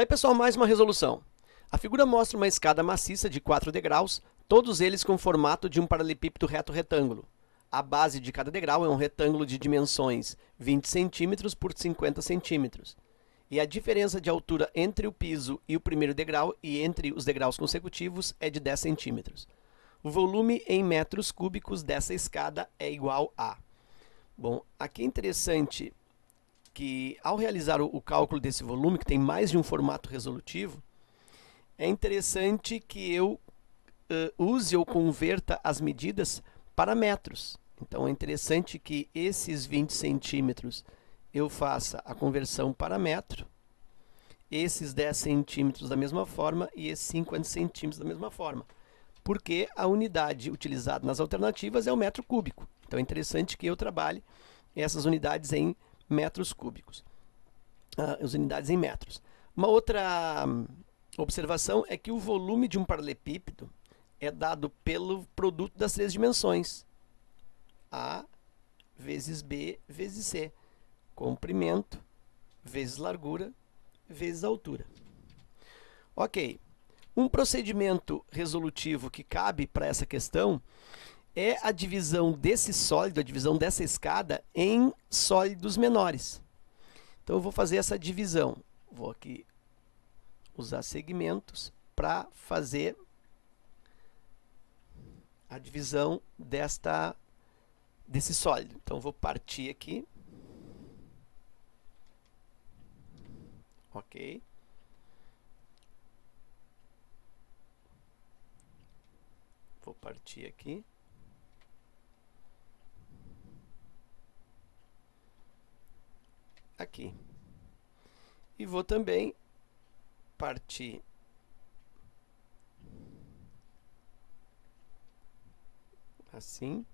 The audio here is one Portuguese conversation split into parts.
Daí, pessoal, mais uma resolução. A figura mostra uma escada maciça de 4 degraus, todos eles com o formato de um paralelepípedo reto retângulo. A base de cada degrau é um retângulo de dimensões 20 cm por 50 cm. E a diferença de altura entre o piso e o primeiro degrau e entre os degraus consecutivos é de 10 centímetros. O volume em metros cúbicos dessa escada é igual a... Bom, aqui é interessante que, ao realizar o cálculo desse volume, que tem mais de um formato resolutivo, é interessante que eu use ou converta as medidas para metros. Então, é interessante que esses 20 centímetros eu faça a conversão para metro, esses 10 centímetros da mesma forma e esses 50 centímetros da mesma forma, porque a unidade utilizada nas alternativas é o metro cúbico. Então, é interessante que eu trabalhe essas unidades em metros cúbicos, as unidades em metros. Uma outra observação é que o volume de um paralelepípedo é dado pelo produto das três dimensões, A vezes B vezes C, comprimento vezes largura vezes altura. Ok, um procedimento resolutivo que cabe para essa questão é a divisão desse sólido, a divisão dessa escada em sólidos menores. Então, eu vou fazer essa divisão. Vou aqui usar segmentos para fazer a divisão desse sólido. Então, eu vou partir aqui. Ok. Vou partir aqui. Aqui. E vou também partir assim.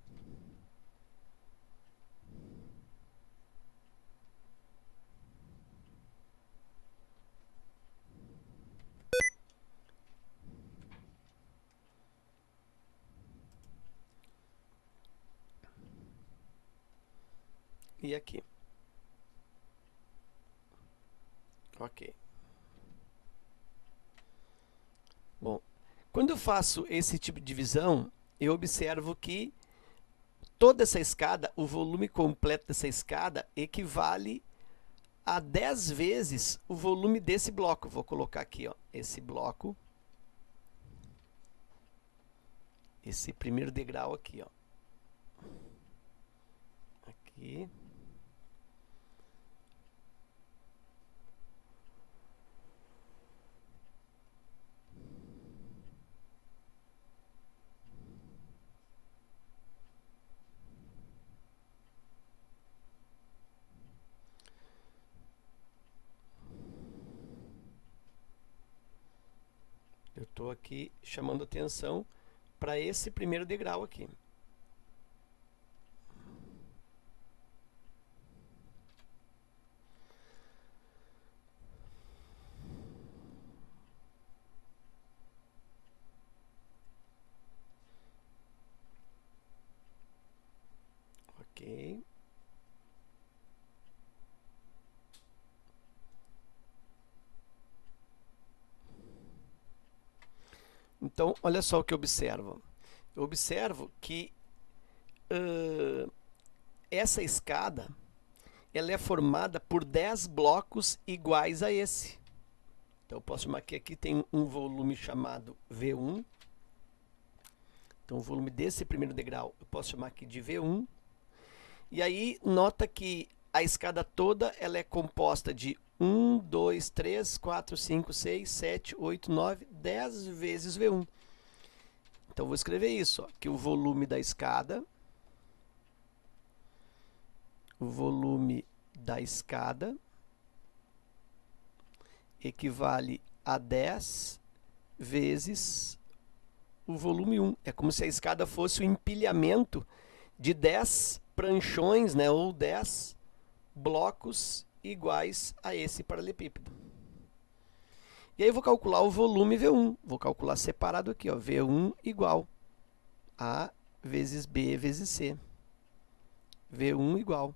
E aqui. Ok. Bom, quando eu faço esse tipo de divisão, eu observo que toda essa escada, o volume completo dessa escada, equivale a 10 vezes o volume desse bloco. Vou colocar aqui, ó, esse bloco, esse primeiro degrau aqui, ó. Aqui. Eu estou aqui chamando atenção para esse primeiro degrau aqui. Ok. Então, olha só o que eu observo. Eu observo que essa escada ela é formada por 10 blocos iguais a esse. Então, eu posso chamar que aqui tem um volume chamado V1. Então, o volume desse primeiro degrau eu posso chamar aqui de V1. E aí, nota que a escada toda ela é composta de 1, 2, 3, 4, 5, 6, 7, 8, 9, 10 vezes V1. Então, vou escrever isso, ó, que o volume da escada, equivale a 10 vezes o volume 1. É como se a escada fosse o empilhamento de 10 pranchões, né, ou 10 blocos iguais a esse paralelepípedo. E aí eu vou calcular o volume V1. Vou calcular separado aqui, ó, V1 igual A vezes B vezes C. V1 igual.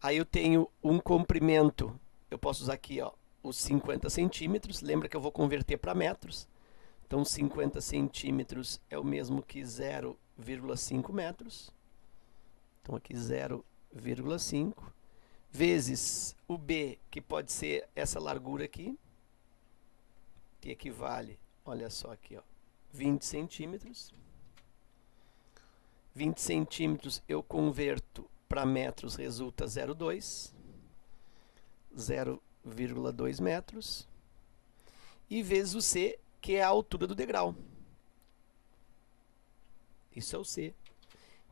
Aí eu tenho um comprimento, eu posso usar aqui, ó, os 50 centímetros. Lembra que eu vou converter para metros. Então, 50 centímetros é o mesmo que 0,5 metros. Então, aqui 0,5 vezes o B, que pode ser essa largura aqui, que equivale, olha só aqui, ó, 20 centímetros. 20 centímetros eu converto para metros, resulta 0,2 metros. E vezes o C, que é a altura do degrau. Isso é o C,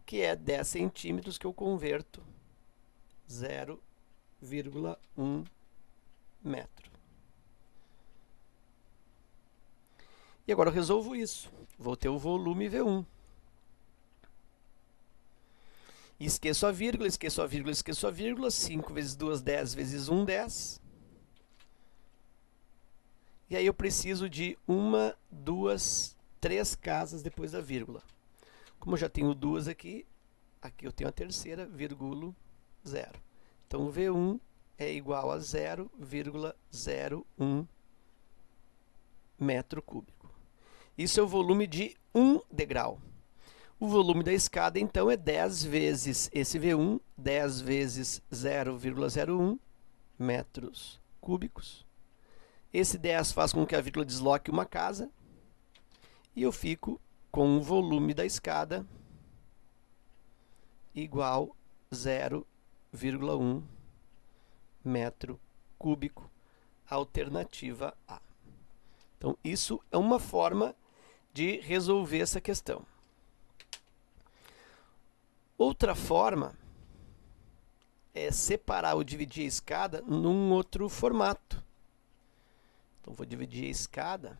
que é 10 centímetros que eu converto 0,1 metro. E agora eu resolvo isso. Vou ter o volume V1. Esqueço a vírgula, esqueço a vírgula, esqueço a vírgula. 5 vezes 2, 10 vezes 1, 10. E aí eu preciso de 1, 2, 3 casas depois da vírgula. Como eu já tenho duas aqui, aqui eu tenho a terceira, vírgula 0. Então, V1 é igual a 0,01 metro cúbico. Isso é o volume de um degrau. O volume da escada, então, é 10 vezes esse V1, 10 vezes 0,01 metros cúbicos. Esse 10 faz com que a vírgula desloque uma casa. E eu fico com o volume da escada igual a 0,1 metro cúbico, alternativa A. Então, isso é uma forma de resolver essa questão. Outra forma é separar ou dividir a escada num outro formato. Então, vou dividir a escada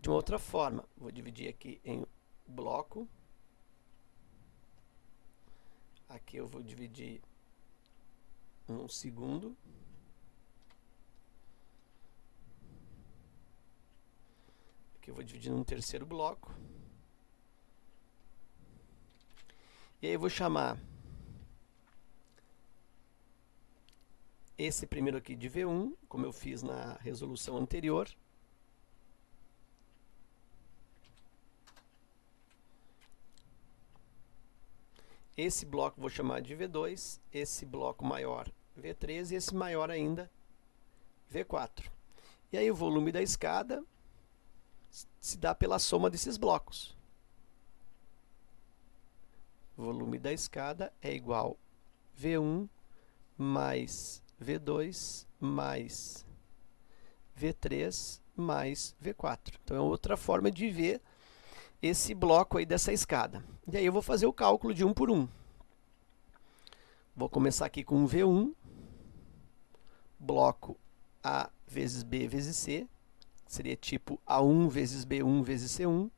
de uma outra forma. Vou dividir aqui em bloco. Aqui eu vou dividir num segundo. Aqui eu vou dividir num terceiro bloco. E aí eu vou chamar esse primeiro aqui de V1, como eu fiz na resolução anterior. Esse bloco vou chamar de V2, esse bloco maior V3 e esse maior ainda V4. E aí o volume da escada se dá pela soma desses blocos. O volume da escada é igual a V1 mais V2 mais V3 mais V4. Então é outra forma de ver esse bloco aí dessa escada. E aí eu vou fazer o cálculo de um por um. Vou começar aqui com V1, bloco A vezes B vezes C, seria tipo A1 vezes B1 vezes C1.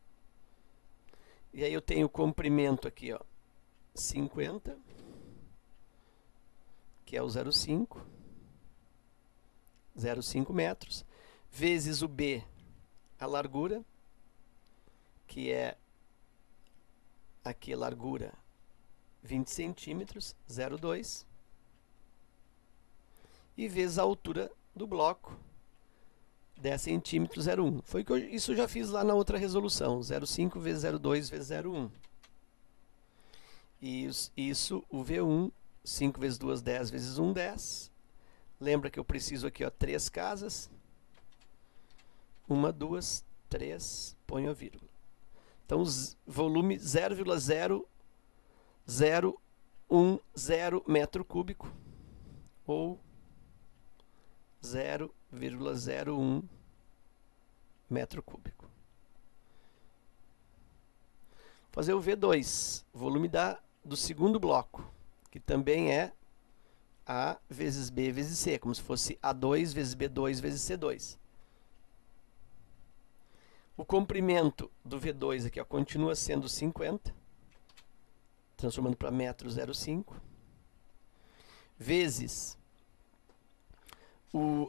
E aí eu tenho o comprimento aqui, ó, 50, que é o 0,5 metros, vezes o B, a largura, que é aqui a largura 20 centímetros, 0,2, e vezes a altura do bloco, 10 centímetros, 0,1. Isso eu já fiz lá na outra resolução, 0,5 vezes 0,2 vezes 0,1. Isso, o V1, 5 vezes 2, 10 vezes 1, 10. Lembra que eu preciso aqui, ó, 3 casas. 1, 2, 3, ponho a vírgula. Então, volume 0,0010 metro cúbico, ou 0,01 metro cúbico. Vou fazer o V2, volume do segundo bloco, que também é A vezes B vezes C, como se fosse A2 vezes B2 vezes C2. O comprimento do V2 aqui, ó, continua sendo 50, transformando para metro 0,5, vezes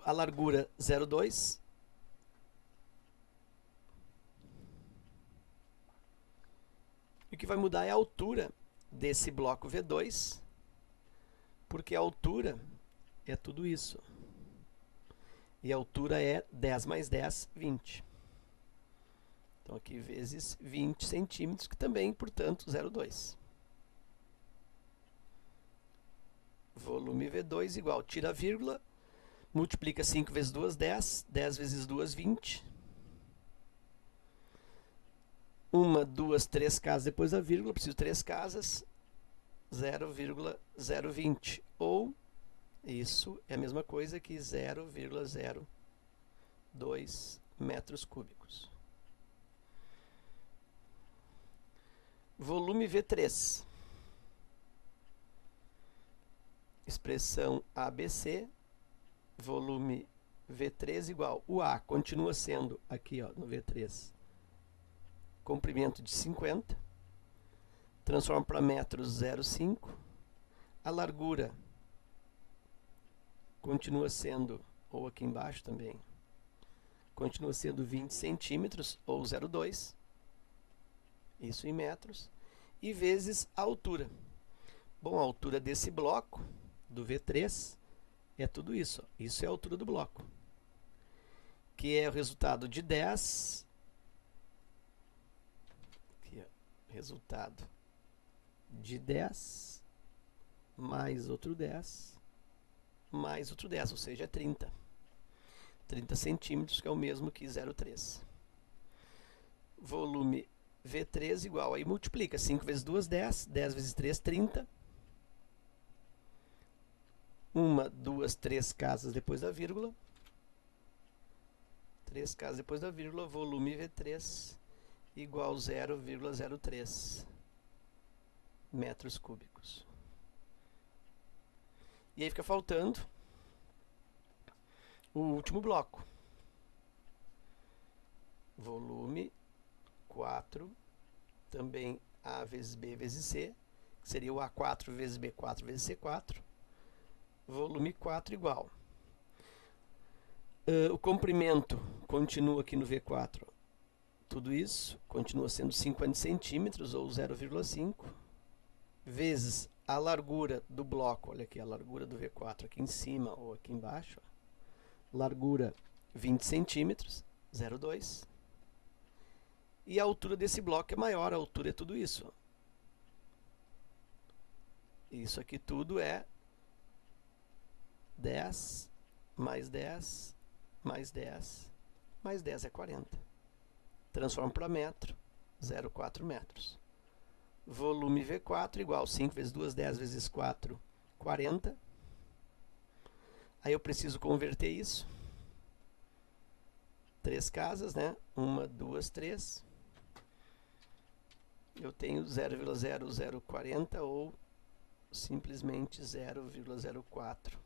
a largura 0,2, e o que vai mudar é a altura desse bloco V2, porque a altura é tudo isso. E a altura é 10 mais 10, 20. Então, aqui vezes 20 centímetros, que também, portanto, 0,2. Volume V2 igual, tira a vírgula, multiplica 5 vezes 2, 10. 10 vezes 2, 20. 1, 2, 3 casas depois da vírgula, preciso 3 casas, 0,020. Ou, isso é a mesma coisa que 0,02 metros cúbicos. Volume V3. Expressão ABC, volume V3 igual. O A continua sendo, aqui ó, no V3, comprimento de 50. Transforma para metros 0,5. A largura continua sendo, ou aqui embaixo também, continua sendo 20 centímetros, ou 0,2. Isso em metros. E vezes a altura. Bom, a altura desse bloco, do V3, é tudo isso. Ó. Isso é a altura do bloco. Que é o resultado de 10. Aqui, ó, resultado de 10 mais outro 10 mais outro 10, ou seja, é 30. 30 centímetros, que é o mesmo que 0,3. Volume V3 igual, aí multiplica 5 vezes 2, 10. 10 vezes 3, 30. 1, 2, 3 casas depois da vírgula. 3 casas depois da vírgula, volume V3 igual 0,03 metros cúbicos. E aí fica faltando o último bloco. Volume 4, também A vezes B vezes C, que seria o A4 vezes B4 vezes C4. Volume 4 igual. O comprimento continua aqui no V4. Tudo isso continua sendo 50 centímetros, ou 0,5, vezes a largura do bloco. Olha aqui, a largura do V4 aqui em cima ou aqui embaixo. Ó. Largura 20 centímetros, 0,2. E a altura desse bloco é maior, a altura é tudo isso. Ó. Isso aqui tudo é 10 mais 10 mais 10 mais 10 é 40. Transforma para metro, 0,4 metros. Volume V4 igual 5 vezes 2, 10 vezes 4, 40. Aí eu preciso converter isso. 3 casas, né? 1, 2, 3. Eu tenho 0,0040 ou simplesmente 0,04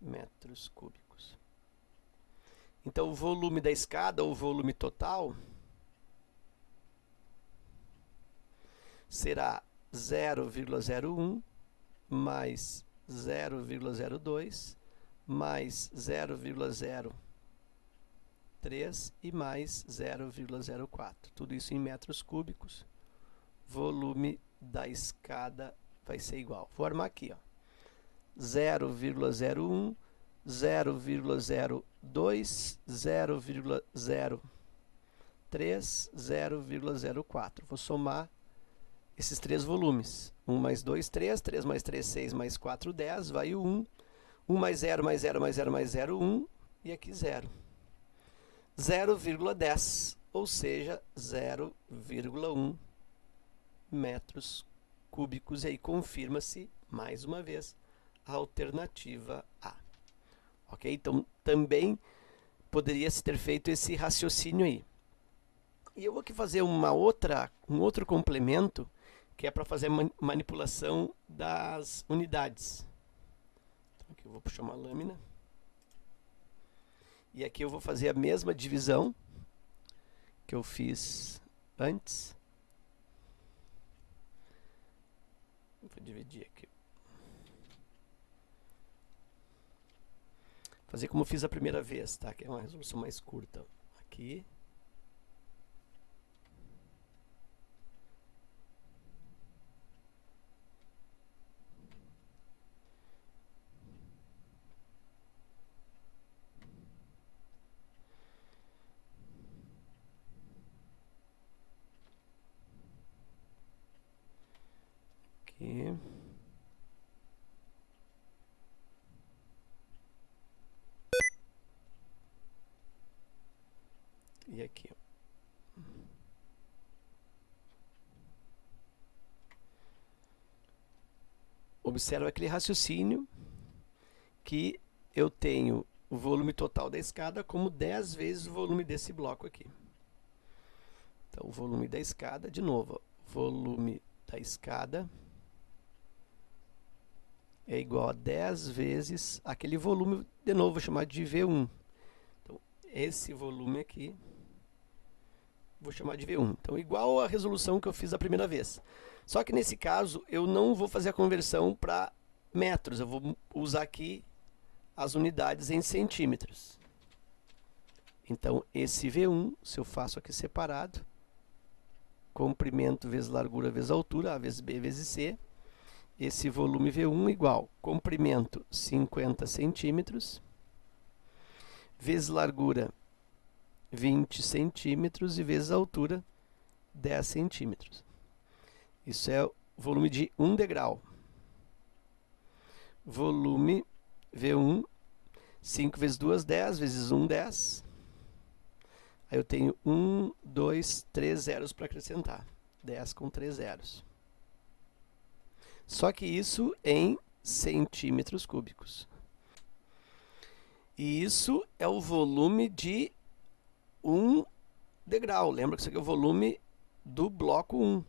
metros cúbicos. Então, o volume da escada, ou volume total, será 0,01 mais 0,02 mais 0,03 e mais 0,04. Tudo isso em metros cúbicos. Volume da escada vai ser igual. Vou armar aqui, ó. 0,01, 0,02, 0,03, 0,04. Vou somar esses três volumes. 1 mais 2, 3. 3 mais 3, 6 mais 4, 10. Vai o 1. 1 mais 0, mais 0, mais 0, mais 0, 1. E aqui 0. 0,10, ou seja, 0,1 metros cúbicos. E aí confirma-se, mais uma vez, a alternativa A. Ok? Então, também poderia se ter feito esse raciocínio aí. E eu vou aqui fazer um outro complemento, que é para fazer manipulação das unidades. Então, aqui eu vou puxar uma lâmina. E aqui eu vou fazer a mesma divisão que eu fiz antes. Vou dividir aqui. Fazer como eu fiz a primeira vez, tá? Que é uma resolução mais curta. Aqui. E aqui, ó. Observa aquele raciocínio que eu tenho o volume total da escada como 10 vezes o volume desse bloco aqui. Então, o volume da escada, de novo, ó, volume da escada é igual a 10 vezes aquele volume, de novo, vou chamar de V1. Então, esse volume aqui, vou chamar de V1. Então, igual a resolução que eu fiz a primeira vez. Só que nesse caso, eu não vou fazer a conversão para metros, eu vou usar aqui as unidades em centímetros. Então, esse V1, se eu faço aqui separado, comprimento vezes largura vezes altura, A vezes B vezes C, esse volume V1 igual comprimento 50 centímetros, vezes largura 20 centímetros e vezes altura 10 centímetros. Isso é o volume de 1 degrau. Volume V1, 5 vezes 2, 10, vezes 1, 10. Aí eu tenho 1, 2, 3 zeros para acrescentar. 10 com 3 zeros. Só que isso em centímetros cúbicos. E isso é o volume de 1 degrau. Lembra que isso aqui é o volume do bloco 1.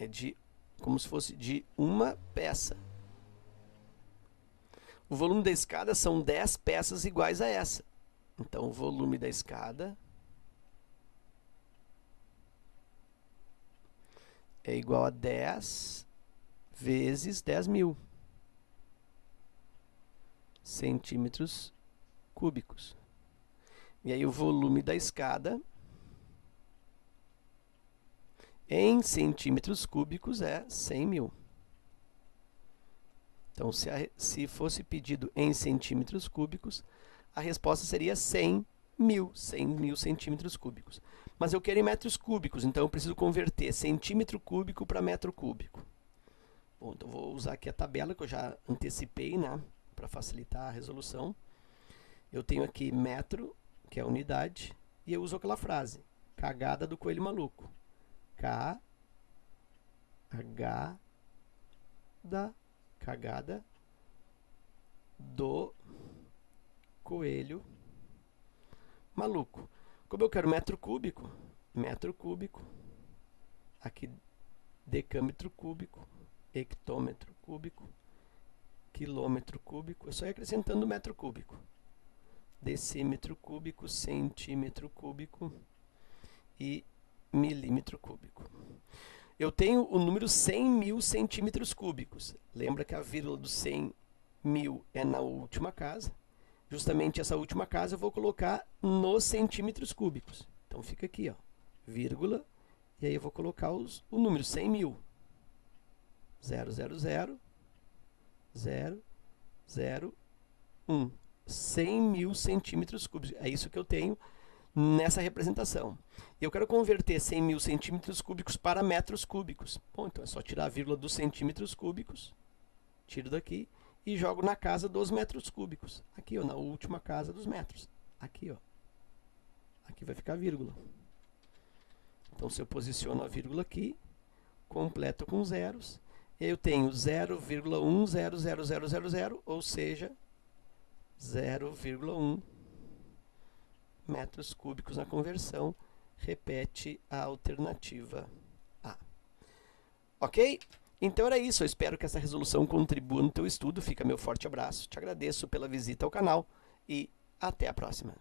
É de, como se fosse de uma peça. O volume da escada são 10 peças iguais a essa. Então, o volume da escada é igual a 10 vezes 10.000 centímetros cúbicos. E aí, o volume da escada em centímetros cúbicos é 100.000. Então, se fosse pedido em centímetros cúbicos, a resposta seria 100.000 centímetros cúbicos. Mas eu quero em metros cúbicos, então eu preciso converter centímetro cúbico para metro cúbico. Bom, então vou usar aqui a tabela que eu já antecipei, né, para facilitar a resolução. Eu tenho aqui metro, que é a unidade, e eu uso aquela frase, cagada do coelho maluco. Cagada do coelho maluco. Como eu quero metro cúbico, aqui decâmetro cúbico, hectômetro cúbico, quilômetro cúbico, eu só ia acrescentando metro cúbico. Decímetro cúbico, centímetro cúbico e milímetro cúbico. Eu tenho o número 100.000 centímetros cúbicos. Lembra que a vírgula do 100.000 é na última casa. Justamente essa última casa eu vou colocar nos centímetros cúbicos. Então, fica aqui, ó, vírgula, e aí eu vou colocar o número 100.000. 0, 0, 0, 0, 0, 1. 100.000 centímetros cúbicos. É isso que eu tenho nessa representação. Eu quero converter 100.000 centímetros cúbicos para metros cúbicos. Bom, então é só tirar a vírgula dos centímetros cúbicos, tiro daqui e jogo na casa dos metros cúbicos. Aqui, ó, na última casa dos metros. Aqui, ó. Aqui vai ficar a vírgula. Então, se eu posiciono a vírgula aqui, completo com zeros, eu tenho 0,1000000, ou seja, 0,1 metros cúbicos na conversão. Repete a alternativa A. Ok? Então era isso. Eu espero que essa resolução contribua no teu estudo. Fica meu forte abraço. Te agradeço pela visita ao canal e até a próxima.